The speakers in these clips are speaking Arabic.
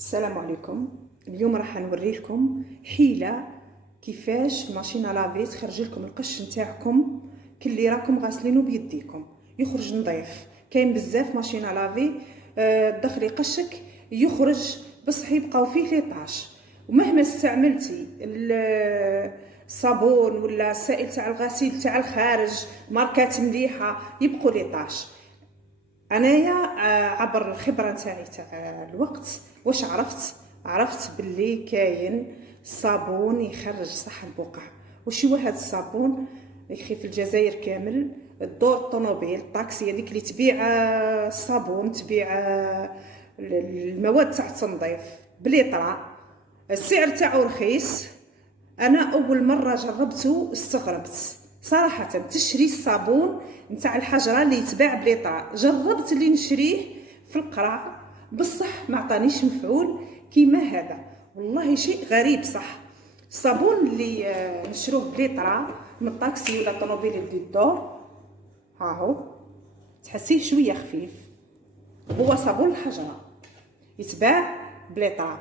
السلام عليكم. اليوم راح نوري لكم حيله كيفاش ماشينه لافي تخرج لكم القش نتاعكم كلي راكم غاسلينه بيديكم يخرج نظيف. كاين بزاف ماشينه لافي تدخلي قشك يخرج بصح يبقاو فيه لي طاش، ومهما استعملتي الصابون ولا السائل تاع الغسيل تاع الخارج ماركات مليحه يبقوا لي طاش. انايا عبر الخبره نتاعي تاع الوقت واش عرفت باللي كاين صابون يخرج صح البقع. وش هو هذا الصابون؟ يخي في الجزائر كامل الدور الطوموبيل الطاكسي هذيك اللي تبيع الصابون، تبيع المواد تاع التنظيف بليطره، السعر تاعو رخيص. انا اول مره جربته استغربت صراحه. تشري الصابون نتاع الحجره اللي يتباع بليطره، جربت اللي نشريه في القرع بصح ما عطانيش مفعول كيما هذا، والله شيء غريب. صح الصابون اللي نشروه بليطره من الطاكسي ولا الطوموبيل اللي الدور ها هو تحسيه شويه خفيف، هو صابون الحجره يتباع بليطره.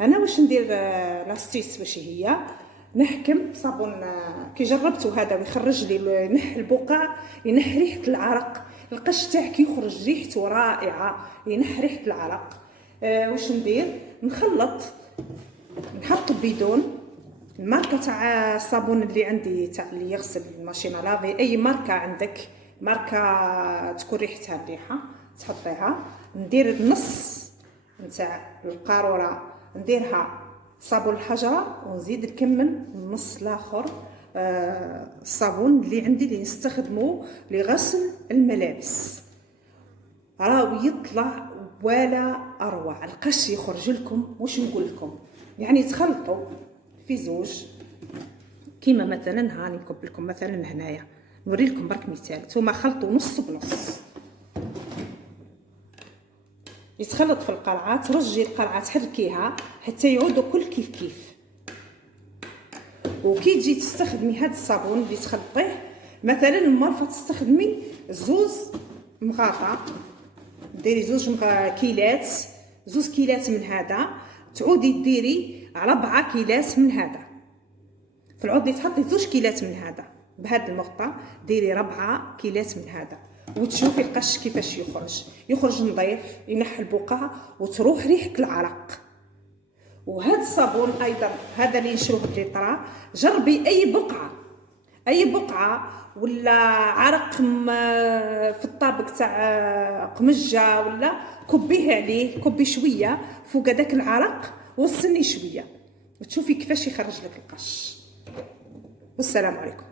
انا واش ندير لاستيس واش هي نحكم صابون كي جربته هذا ويخرج لي ينحي البقع، ينحي ريحه العرق، القش تاعك يخرج ريحته رائعه، ينحي ريحه العرق. واش ندير؟ نخلط، نحط بيدون الماركه تاع الصابون اللي عندي تاع اللي يغسل الماشينه لافي، اي ماركه عندك ماركه تكون ريحتها مليحه تحطيها. ندير النص نتاع القاروره نديرها صابون الحجره ونزيد نكمل النص الاخر الصابون اللي عندي اللي نستخدمه لغسل الملابس. راهو يطلع ولا اروع، القش يخرج لكم. واش نقول لكم؟ يعني تخلطوا في زوج كيما مثلا هاني نكب لكم مثلا هنايا نوري لكم برك مثال. نتوما خلطوا نص بنص، يتخلط في القرعه، ترجي القرعه تحركيها حتى يعودوا كل كيف. وكي تجي تستخدمي هذا الصابون اللي تخلطيه مثلا المرفه تستخدمي زوز مغاطه، ديري زوز كيلات من هذا، تعودي ديري 4 كيلات من هذا. في العود اللي تحطي 2 كيلات من هذا بهذا المغطى ديري 4 كيلات من هذا، وتشوفي القش كيفاش يخرج نظيف، ينحي البقع وتروح ريحه العرق. وهذا الصابون ايضا هذا اللي نشروه بليطره، جربي اي بقعه ولا عرق في الطابق تاع قمجه ولا كبيه عليه، كبي شويه فوق هذاك العرق وصلني شويه وتشوفي كيفاش يخرج لك القش. والسلام عليكم.